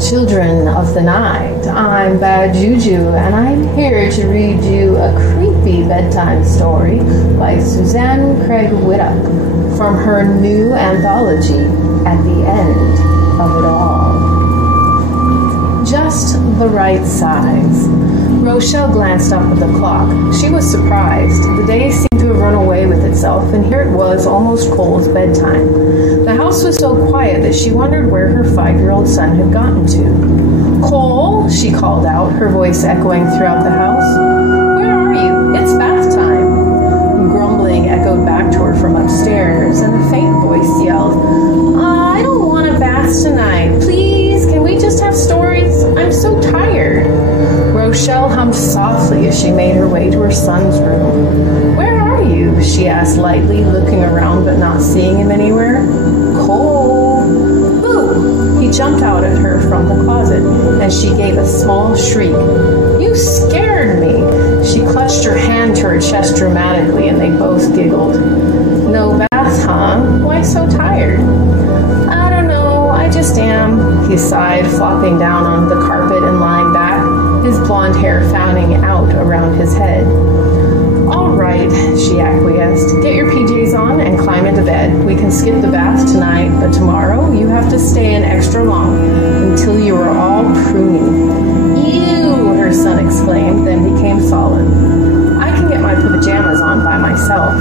children of the night. I'm Bad Juju, and I'm here to read you a creepy bedtime story by Suzanne Craig-Whytock from her new anthology, At the End of It All. Just the right size. Rochelle glanced up at the clock. She was surprised. The day seemed to have run away with itself, and here it was, almost Cole's bedtime. The house was so quiet that she wondered where her 5-year-old son had gotten to. "Cole," she called out, her voice echoing throughout the house. "Where are you? It's bath time." Grumbling echoed back to her from upstairs, and a faint voice yelled, "I don't want a bath tonight. Please, can we just have stories? I'm so tired." Rochelle hummed softly as she made her way to her son's room. "Where are you?" she asked lightly, looking around but not seeing him anywhere. "Cole!" "Boo!" He jumped out at her from the closet, and she gave a small shriek. "You scared me!" She clutched her hand to her chest dramatically, and they both giggled. "No bath, huh? Why so tired?" "I don't know, I just am," he sighed, flopping down onto the carpet and lying back, his blonde hair fawning out around his head. "All right," she acquiesced. "Get your PJs on and climb into bed. We can skip the bath tonight, but tomorrow you have to stay in extra long until you are all pruny." "Ew," her son exclaimed, then became solemn. "I can get my pajamas on by myself."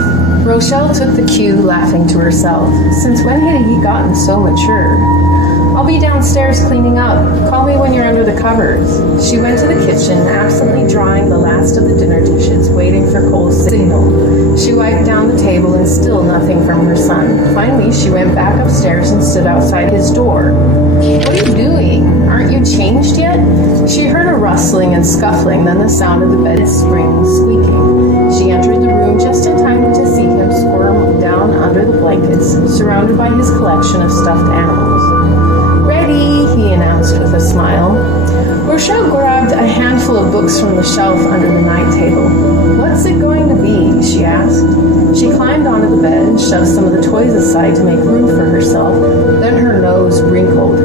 Rochelle took the cue, laughing to herself. Since when had he gotten so mature? "I'll be downstairs cleaning up. Call me when you're under the covers." She went to the kitchen, absently drying the last of the dinner dishes, waiting for Cole's signal. She wiped down the table and still nothing from her son. Finally, she went back upstairs and stood outside his door. "What are you doing? Aren't you changed yet?" She heard a rustling and scuffling, then the sound of the bed spring squeaking. She entered the room just in time to see him squirm down under the blankets, surrounded by his collection of stuffed animals. "Ready," he announced with a smile. Rochelle grabbed a handful of books from the shelf under the night table. "What's it going to be?" she asked. She climbed onto the bed and shoved some of the toys aside to make room for herself. Then her nose wrinkled.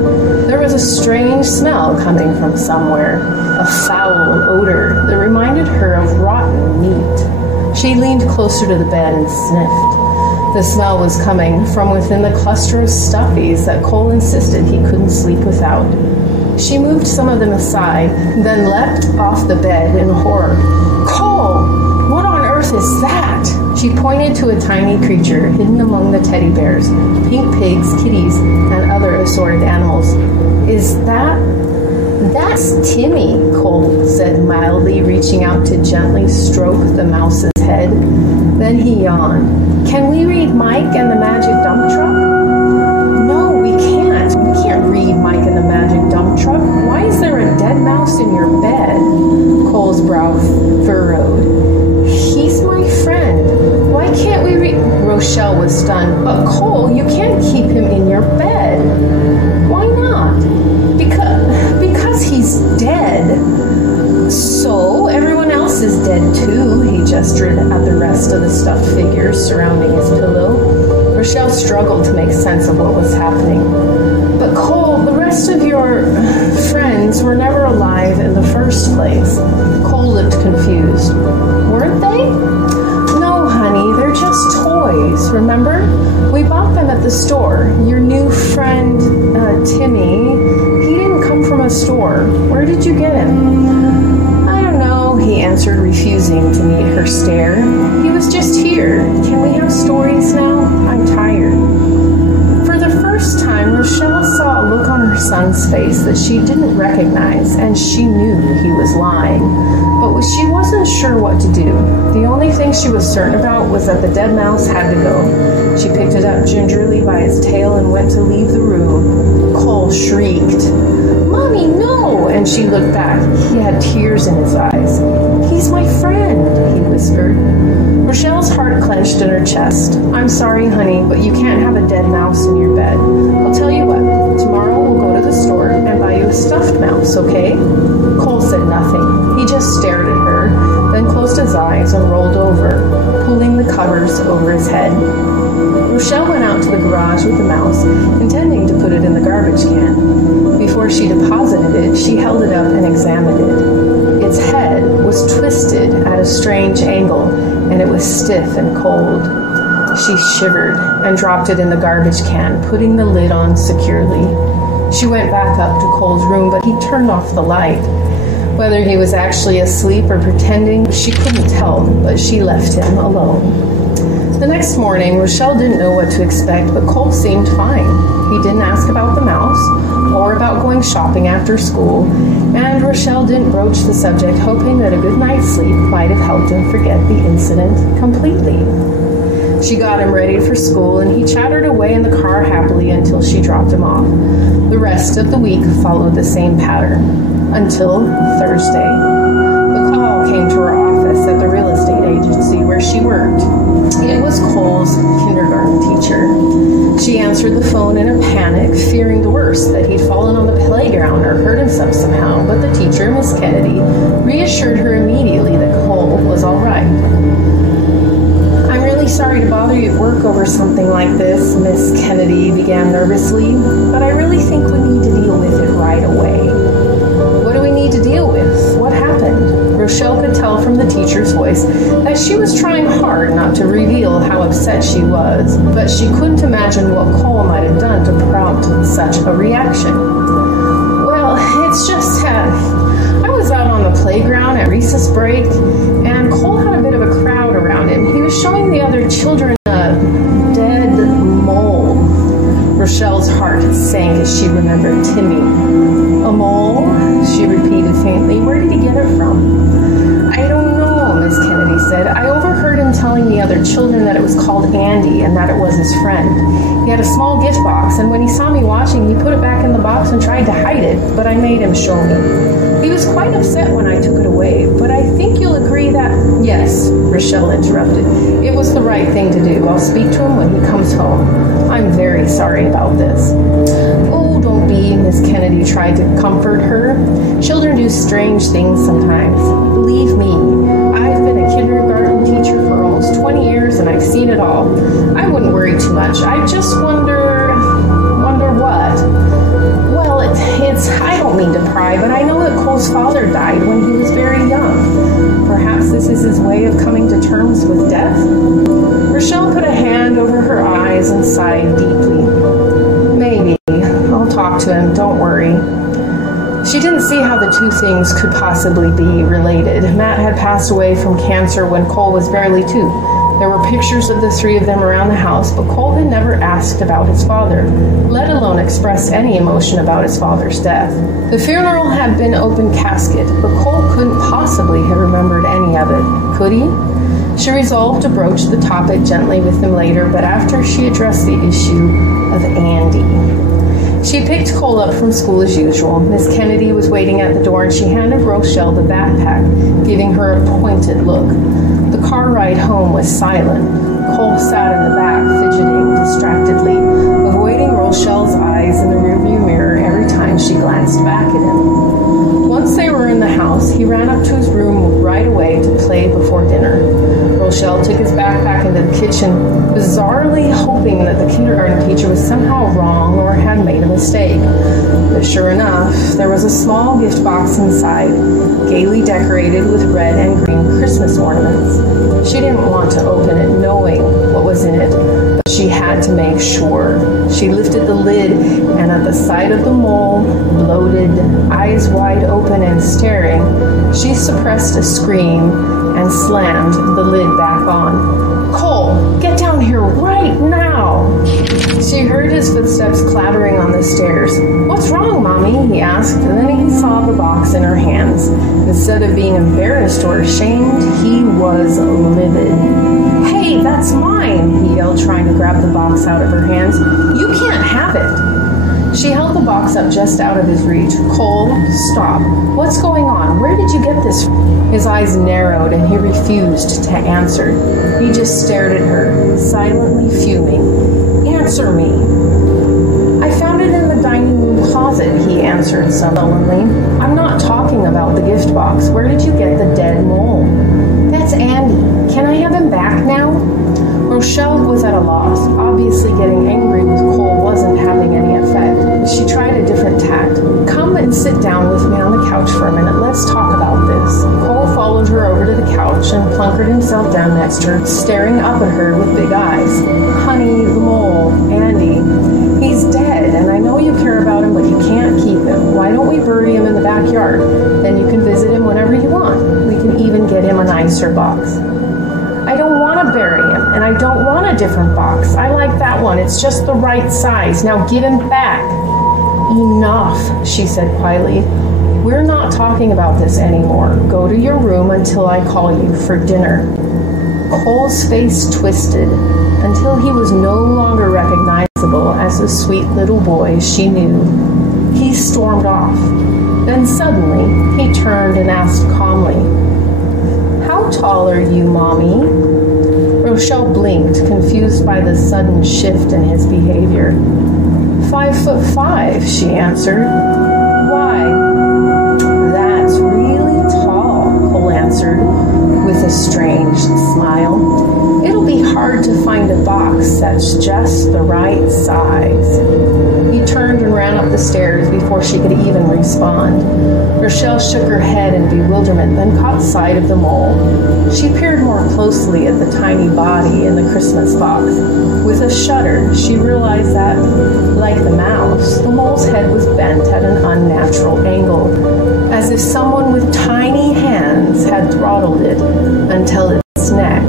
There was a strange smell coming from somewhere, a foul odor that reminded her of rotten meat. She leaned closer to the bed and sniffed. The smell was coming from within the cluster of stuffies that Cole insisted he couldn't sleep without. She moved some of them aside, then leapt off the bed in horror. "Cole! What on earth is that?" She pointed to a tiny creature hidden among the teddy bears, pink pigs, kitties, and other assorted animals. That's Timmy," Cole said mildly, reaching out to gently stroke the mouse's head. Then he yawned. "Can we read Mike and the Magic Dump Truck?" "No, we can't. We can't read Mike and the Magic Dump Truck. Why is there a dead mouse in your bed?" Cole's brow furrowed. "He's my friend. Why can't we read?" Rochelle was stunned. "But Cole, you can't keep him in your bed." "Why not?" Because he's dead." "So everyone else is dead too," he gestured at the rest of the stuffed figures surrounding his pillow. Rochelle struggled to make sense of what was happening. "But Cole, the rest of your friends were never alive in the first place." Cole looked confused. "Weren't they?" "No, honey, they're just toys, remember? We bought them at the store. Your new friend, Timmy, he didn't come from a store. Where did you get him?" "I don't know," he answered, refusing to meet her stare. "He was just here. Can we have stories now? I'm tired." For the first time, Rochelle saw a look on her son's face that she didn't recognize, and she knew he was lying. But she wasn't sure what to do. The only thing she was certain about was that the dead mouse had to go. She picked it up gingerly by its tail and went to leave the room. Cole shrieked, "Mommy, no!" And she looked back. He had tears in his eyes. "He's my friend," he whispered. Rochelle's heart clenched in her chest. "I'm sorry, honey, but you can't have a dead mouse in your bed. I'll tell you what, tomorrow we'll go to the store and buy you a stuffed mouse, okay?" Cole said nothing. He just stared at her, then closed his eyes and rolled over, pulling the covers over his head. Rochelle went out to the garage with the mouse, intending to put it in the garbage can. Before she deposited it, she held it up and examined it. Its head was twisted at a strange angle, and it was stiff and cold. She shivered and dropped it in the garbage can, putting the lid on securely. She went back up to Cole's room, but he turned off the light. Whether he was actually asleep or pretending, she couldn't tell, but she left him alone. The next morning, Rochelle didn't know what to expect, but Cole seemed fine. He didn't ask about the mouse or about going shopping after school, and Rochelle didn't broach the subject, hoping that a good night's sleep might have helped him forget the incident completely. She got him ready for school, and he chattered away in the car happily until she dropped him off. The rest of the week followed the same pattern, until Thursday. The call came to her office at the real estate agency where she worked. It was Cole's kindergarten teacher. She answered the phone in a panic, fearing the worst, that he'd fallen on the playground or hurt himself somehow, but the teacher, Miss Kennedy, reassured her immediately that Cole was all right. "I'm really sorry to bother you at work over something like this," Miss Kennedy began nervously, "but I really think we need to deal with it right away." "What do we need to deal with? What happened?" Rochelle could tell from the teacher's voice that she was trying hard not to reveal how upset she was, but she couldn't imagine what Cole might have done to prompt such a reaction. "Well, it's just that I was out on the playground at recess break, and Cole had a bit of a crowd around him. He was showing the other children a dead mole." Rochelle's heart sank as she remembered Timmy. "A mole?" she repeated faintly. "Where did he get it from?" "I don't know," Miss Kennedy said. "I overheard him telling the other children that it was called Andy and that it was his friend. He had a small gift box, and when he saw me watching, he put it back in the box and tried to hide it, but I made him show me. He was quite upset when I took it away, but I think you'll agree that—" "Yes," Rochelle interrupted. "It was the right thing to do. I'll speak to him when he comes home. I'm very sorry about this." "Oh, don't be," Miss Kennedy tried to comfort her. "Children do strange things sometimes. Believe me, I've been a kindergarten teacher for almost 20 years and I've seen it all. I wouldn't worry too much. I just wonder what? Well, I don't mean to pry, but I know that Cole's father died when he was very young. Perhaps this is his way of coming to terms with death?" Rochelle put a hand over her eyes and sighed deeply. "Maybe. I'll talk to him. Don't worry." She didn't see how the two things could possibly be related. Matt had passed away from cancer when Cole was barely 2. There were pictures of the three of them around the house, but Cole had never asked about his father, let alone expressed any emotion about his father's death. The funeral had been open casket, but Cole couldn't possibly have remembered any of it, could he? She resolved to broach the topic gently with him later, but after she addressed the issue of Andy. She picked Cole up from school as usual. Miss Kennedy was waiting at the door, and she handed Rochelle the backpack, giving her a pointed look. The car ride home was silent. Cole sat in the back, fidgeting distractedly, avoiding Rochelle's eyes in the rearview mirror every time she glanced back at him. Once they were in the house, he ran up to his room right away to play before dinner. Rochelle took his backpack into the kitchen, bizarrely hoping that the kindergarten teacher was somehow wrong or had made a mistake. But sure enough, there was a small gift box inside, gaily decorated with red and green Christmas ornaments. She didn't want to open it knowing what was in it, but she had to make sure. She lifted the lid, and at the sight of the mole, bloated, eyes wide open and staring, she suppressed a scream and slammed the lid back on. "Cole, get down here right now!" She heard his footsteps clattering on the stairs. "What's wrong, Mommy?" he asked, and then he saw the box in her hands. Instead of being embarrassed or ashamed, he was livid. "Hey, that's mine!" he yelled, trying to grab the box out of her hands. "You can't have it!" She held the box up just out of his reach. "Cole, stop. What's going on? Where did you get this from?" His eyes narrowed and he refused to answer. He just stared at her, silently fuming. "Answer me." "I found it in the dining room closet," he answered sullenly. "I'm not talking about the gift box. Where did you get the dead mole?" "That's Andy. Can I have him back now?" Rochelle was at a loss. Obviously getting angry with Cole wasn't having any effect. She tried a different tact. Come and sit down with me on the couch for a minute. Let's talk about this. Cole followed her over to the couch and plunkered himself down next to her, staring up at her with big eyes. Honey, the mole, Andy, he's dead, and I know you care about him, but you can't keep him. Why don't we bury him in the backyard? Then you can visit him whenever you want. We can even get him a nicer box. I don't want to bury him, and I don't want a different box. I like that one. It's just the right size. Now give him back. Enough, she said quietly. We're not talking about this anymore. Go to your room until I call you for dinner. Cole's face twisted until he was no longer recognizable as the sweet little boy she knew. He stormed off. Then suddenly, he turned and asked calmly, How tall are you, Mommy? Rochelle blinked, confused by the sudden shift in his behavior. 5'5", she answered. Why? That's really tall, Cole answered with a strange smile. It'll be hard to find a box that's just the right size. He turned and ran up the stairs before she could even respond. Rochelle shook her head in bewilderment, then caught sight of the mole. She peered more closely at the tiny body in the Christmas box. With a shudder, she realized that, like the mouse, the mole's head was bent at an unnatural angle, as if someone with tiny hands had throttled it until its neck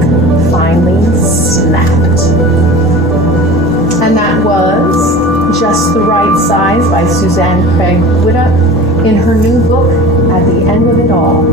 finally snapped. And that was Just the Right Size by Suzanne Craig-Whytock in her new book, At the End of It All.